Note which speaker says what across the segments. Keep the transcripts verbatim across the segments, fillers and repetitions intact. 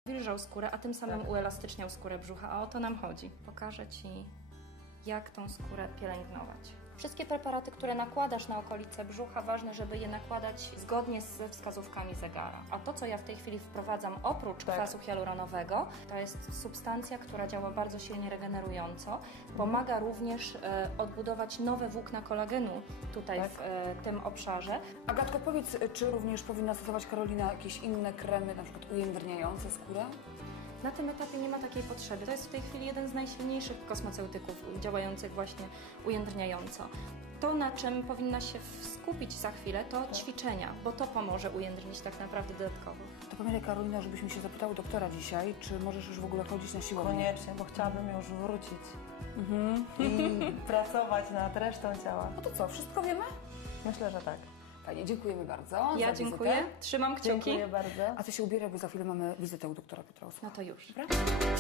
Speaker 1: wilżał skórę, a tym samym
Speaker 2: Tak.
Speaker 1: uelastyczniał skórę brzucha, a o to nam chodzi. Pokażę Ci, jak tą skórę pielęgnować. Wszystkie preparaty, które nakładasz na okolice brzucha, ważne, żeby je nakładać zgodnie ze wskazówkami zegara. A to, co ja w tej chwili wprowadzam oprócz
Speaker 2: Tak.
Speaker 1: kwasu hialuronowego, to jest substancja, która działa bardzo silnie regenerująco. Pomaga również e, odbudować nowe włókna kolagenu tutaj
Speaker 2: Tak.
Speaker 1: w e, tym obszarze.
Speaker 3: Agatko, powiedz, czy również powinna stosować Karolina jakieś inne kremy, na przykład ujędrniające skórę?
Speaker 1: Na tym etapie nie ma takiej potrzeby. To jest w tej chwili jeden z najsilniejszych kosmoceutyków działających właśnie ujędrniająco. To, na czym powinna się skupić za chwilę, to ćwiczenia, bo to pomoże ujędrnić tak naprawdę dodatkowo.
Speaker 3: To pamiętaj, Karolina, żebyśmy się zapytały doktora dzisiaj, czy możesz już w ogóle chodzić na siłownię?
Speaker 2: Koniecznie, bo chciałabym już wrócić mhm. i pracować nad resztą ciała.
Speaker 3: No to co, wszystko wiemy?
Speaker 2: Myślę, że tak.
Speaker 3: Fajnie, dziękujemy bardzo
Speaker 1: Ja
Speaker 3: za
Speaker 1: dziękuję,
Speaker 3: wizytę.
Speaker 1: trzymam kciuki.
Speaker 2: Dziękuję bardzo.
Speaker 3: A ty się ubieraj, bo za chwilę mamy wizytę u doktora Piotrowska.
Speaker 1: No to już.
Speaker 3: Dobra?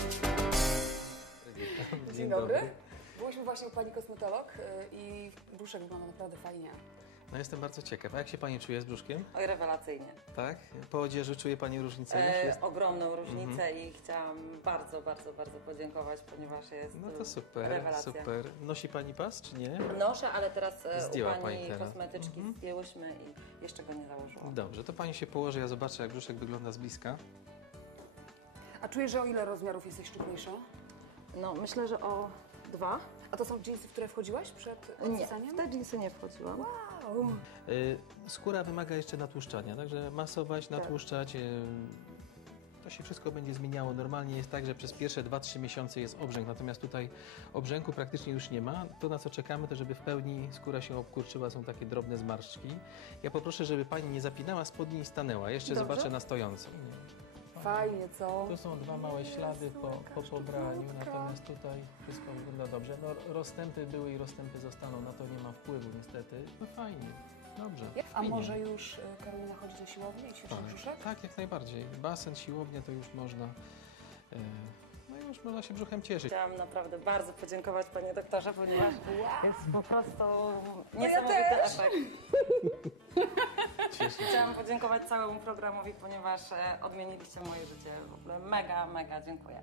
Speaker 4: Dzień,
Speaker 3: Dzień dobry. Byłyśmy właśnie u pani kosmetolog i brzuszek wygląda naprawdę fajnie.
Speaker 4: No jestem bardzo ciekaw. A jak się Pani czuje z brzuszkiem?
Speaker 5: Oj, rewelacyjnie.
Speaker 4: Tak? Po odzieży czuje Pani różnicę już?
Speaker 5: E,
Speaker 4: Jest...
Speaker 5: ogromną różnicę i chciałam bardzo, bardzo, bardzo podziękować, ponieważ jest
Speaker 4: No to super,
Speaker 5: rewelacja.
Speaker 4: super. Nosi Pani pas, czy nie?
Speaker 5: Noszę, ale teraz e,
Speaker 4: Zdjęła
Speaker 5: u pani,
Speaker 4: pani teraz.
Speaker 5: kosmetyczki zdjęłyśmy i jeszcze go nie założyłam.
Speaker 4: Dobrze, to Pani się położy, ja zobaczę, jak brzuszek wygląda z bliska.
Speaker 3: A czujesz, że o ile rozmiarów jesteś szczupniejsza?
Speaker 5: No, myślę, że o dwa.
Speaker 3: A to są dżinsy, w które wchodziłaś przed
Speaker 5: Nie,
Speaker 3: odsysaniem?
Speaker 5: w te dżinsy nie wchodziłam.
Speaker 3: Wow.
Speaker 4: Y, skóra wymaga jeszcze natłuszczania, także masować, natłuszczać. Y, to się wszystko będzie zmieniało. Normalnie jest tak, że przez pierwsze dwa trzy miesiące jest obrzęk, natomiast tutaj obrzęku praktycznie już nie ma. To, na co czekamy, to żeby w pełni skóra się obkurczyła, są takie drobne zmarszczki. Ja poproszę, żeby Pani nie zapinała spodni i stanęła. Jeszcze
Speaker 3: Dobrze.
Speaker 4: zobaczę na stojąco.
Speaker 3: Fajnie, co?
Speaker 4: Tu są dwa małe ślady po, po pobraniu, natomiast tutaj wszystko wygląda dobrze. No, rozstępy były i rozstępy zostaną, na to nie ma wpływu niestety. No fajnie, dobrze.
Speaker 3: A
Speaker 4: fajnie.
Speaker 3: może już y, Karolina chodzi na siłownię i ćwiczy brzuszek?
Speaker 4: Tak, tak, jak najbardziej. Basen, siłownia to już można, e, no już można się brzuchem cieszyć.
Speaker 5: Chciałam naprawdę bardzo podziękować panie doktorze, ponieważ jest po prostu
Speaker 3: No ja
Speaker 5: niesamowity
Speaker 3: też.
Speaker 5: efekt.
Speaker 4: Cieszę się.
Speaker 5: Chciałam podziękować całemu programowi, ponieważ e, odmieniliście moje życie. W ogóle mega, mega dziękuję.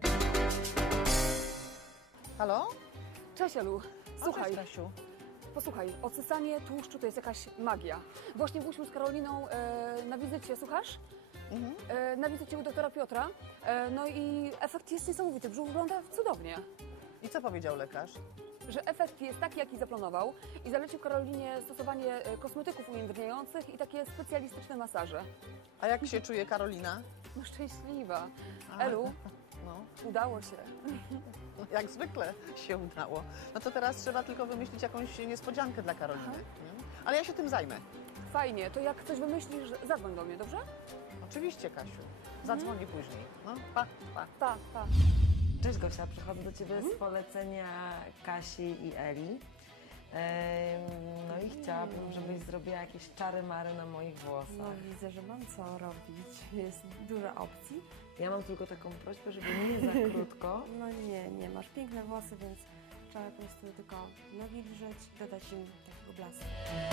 Speaker 2: Halo?
Speaker 3: Cześć, Elu. Słuchaj,
Speaker 2: Cześć, Kasiu.
Speaker 3: posłuchaj, odsysanie tłuszczu to jest jakaś magia. Właśnie byliśmy z Karoliną e, na wizycie, słuchasz?
Speaker 2: Mhm.
Speaker 3: E, na wizycie u doktora Piotra. E, no i efekt jest niesamowity, brzuch wygląda cudownie.
Speaker 2: I co powiedział lekarz?
Speaker 3: Że efekt jest taki, jaki zaplanował i zalecił Karolinie stosowanie e, kosmetyków ujędrniających i takie specjalistyczne masaże.
Speaker 2: A jak się czuje Karolina?
Speaker 3: No szczęśliwa. Elu,
Speaker 2: No,
Speaker 3: udało się.
Speaker 2: jak zwykle się udało. No to teraz trzeba tylko wymyślić jakąś niespodziankę dla Karoliny. Nie? Ale ja się tym zajmę.
Speaker 3: Fajnie, to jak coś wymyślisz, zadzwoń do mnie, dobrze?
Speaker 2: Oczywiście, Kasiu. Zadzwonię później. No, pa, pa.
Speaker 3: Pa, pa.
Speaker 6: Cześć Gosia, przychodzę do Ciebie z polecenia Kasi i Eli. Em, No i chciałabym, żebyś zrobiła jakieś czary-mary na moich włosach.
Speaker 7: No widzę, że mam co robić. Jest dużo opcji.
Speaker 6: Ja mam tylko taką prośbę, żeby nie za krótko.
Speaker 7: No nie, nie, masz piękne włosy, więc trzeba po prostu tylko nawilżyć, dodać im takiego blasku.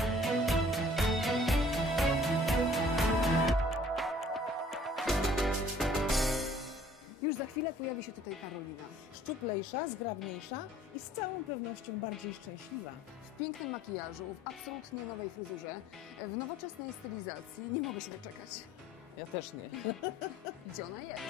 Speaker 3: Już za chwilę pojawi się tutaj Karolina.
Speaker 8: Szczuplejsza, zgrabniejsza i z całą pewnością bardziej szczęśliwa.
Speaker 3: W pięknym makijażu, w absolutnie nowej fryzurze, w nowoczesnej stylizacji. Nie mogę się doczekać.
Speaker 2: Ja też nie.
Speaker 3: Gdzie ona jest?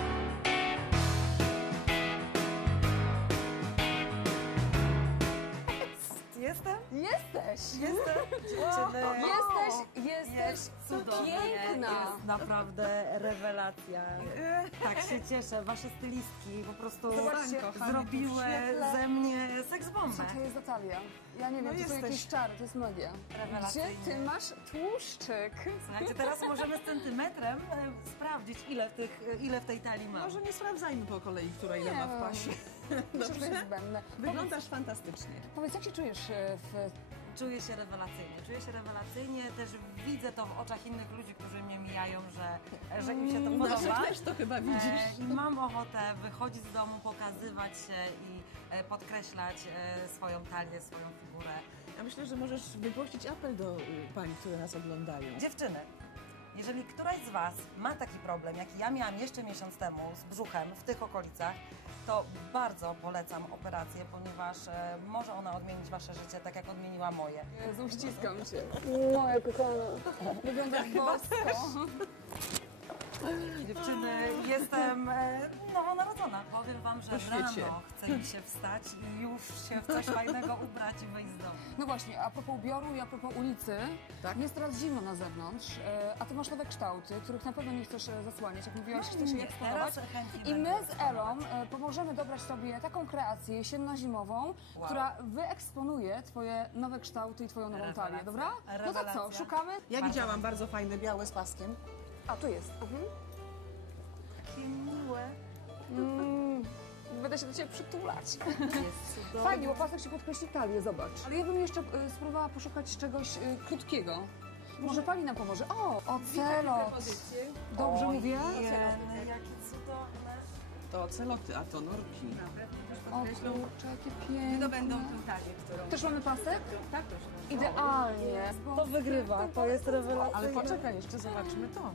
Speaker 5: Jestem?
Speaker 3: Jesteś!
Speaker 5: Jestem! Dziewczyny!
Speaker 3: Jesteś, jesteś
Speaker 6: Jest cudownie,
Speaker 3: piękna!
Speaker 6: jest naprawdę rewelacja. Tak się cieszę, Wasze stylistki po prostu
Speaker 3: Zobaczcie,
Speaker 6: zrobiły ze mnie seks bombę.
Speaker 3: Co to jest Natalia? Ja nie wiem, to są
Speaker 6: jesteś.
Speaker 3: jakieś czary, to jest magia. Gdzie
Speaker 5: Rewelacyjnie.
Speaker 3: ty masz tłuszczyk?
Speaker 5: Słuchajcie, teraz możemy z centymetrem e, sprawdzić, ile w, tych, ile w tej talii mam.
Speaker 8: Może nie sprawdzajmy po kolei, która ile ma w pasie.
Speaker 3: Myślę, że to jest zbędne.
Speaker 8: Wyglądasz fantastycznie.
Speaker 3: Powiedz, jak się czujesz e, w...
Speaker 5: Czuję się rewelacyjnie, czuję się rewelacyjnie, też widzę to w oczach innych ludzi, którzy mnie mijają, że, że im się to podoba.
Speaker 8: Naszych też to chyba widzisz.
Speaker 5: E, I mam ochotę wychodzić z domu, pokazywać się i e, podkreślać e, swoją talię, swoją figurę.
Speaker 8: Ja myślę, że możesz wygłosić apel do y, pań, które nas oglądają.
Speaker 5: Dziewczyny, Jeżeli któraś z Was ma taki problem, jaki ja miałam jeszcze miesiąc temu z brzuchem w tych okolicach, to bardzo polecam operację, ponieważ e, może ona odmienić Wasze życie tak, jak odmieniła moje.
Speaker 3: Jezu, ściskam cię. Moja kochana. Wyglądasz bosko.
Speaker 5: Dziewczyny, jestem e, nowonarodzona. Powiem Wam, że
Speaker 2: Po świecie.
Speaker 5: rano chce mi się wstać i już się w coś fajnego ubrać i wyjść z domu.
Speaker 3: No właśnie, a propos ubioru i a propos ulicy,
Speaker 2: Tak?
Speaker 3: jest teraz zimno na zewnątrz, e, a Ty masz nowe kształty, których na pewno nie chcesz e, zasłaniać, jak mówiłaś, chcesz je eksponować.
Speaker 5: Teraz chętnie
Speaker 3: I my
Speaker 5: będę
Speaker 3: z Elą e, pomożemy dobrać sobie taką kreację jesienno-zimową,
Speaker 5: Wow.
Speaker 3: która wyeksponuje Twoje nowe kształty i Twoją nową talię,
Speaker 5: Rewelacja.
Speaker 3: dobra? No to co,
Speaker 5: Rewelacja.
Speaker 3: szukamy?
Speaker 2: Ja widziałam bardzo fajne, białe z paskiem.
Speaker 3: A, tu jest. Mhm.
Speaker 5: Takie miłe.
Speaker 3: Mm, będę się do Ciebie przytulać. Fajnie, bo pasek się podkreśli talię, zobacz. Ale ja bym jeszcze y, spróbowała poszukać czegoś y, krótkiego. Może Pani nam pomoże. O, ocelot. Dobrze mówię?
Speaker 5: Jeny, jakie cudowne.
Speaker 2: To oceloty, a to norki.
Speaker 3: O kurczę, jakie piękne.
Speaker 5: To będą pytanie, którą...
Speaker 3: Też mamy pasek? Tak, też. Idealnie.
Speaker 6: To wygrywa, to jest rewelacja.
Speaker 2: Ale poczekaj, jeszcze zobaczmy to.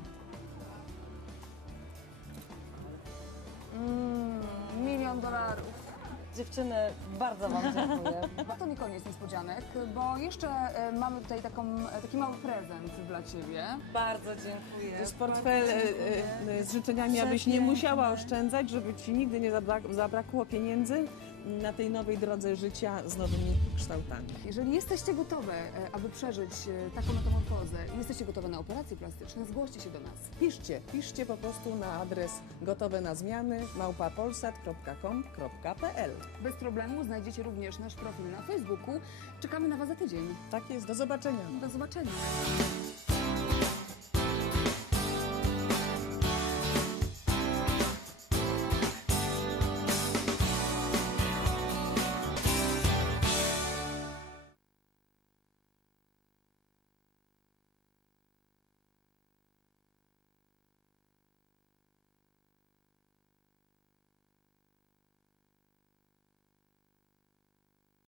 Speaker 3: Mm, milion dolarów.
Speaker 6: Dziewczyny, bardzo Wam dziękuję.
Speaker 3: To nie koniec niespodzianek, bo jeszcze e, mamy tutaj taką, e, taki mały prezent dla Ciebie.
Speaker 5: Bardzo dziękuję.
Speaker 8: To jest portfel e, e, z życzeniami, abyś nie musiała oszczędzać, żeby Ci nigdy nie zabrak zabrakło pieniędzy na tej nowej drodze życia z nowymi kształtami.
Speaker 3: Jeżeli jesteście gotowe, e, aby przeżyć e, taką metamorfozę i jesteście gotowe na operacje plastyczne, zgłoście się do nas.
Speaker 8: Piszcie, piszcie po prostu na adres gotowe na zmiany małpa polsat kropka com kropka p l.
Speaker 3: Bez problemu znajdziecie również nasz profil na Facebooku. Czekamy na Was za tydzień.
Speaker 8: Tak jest, do zobaczenia.
Speaker 3: Do zobaczenia.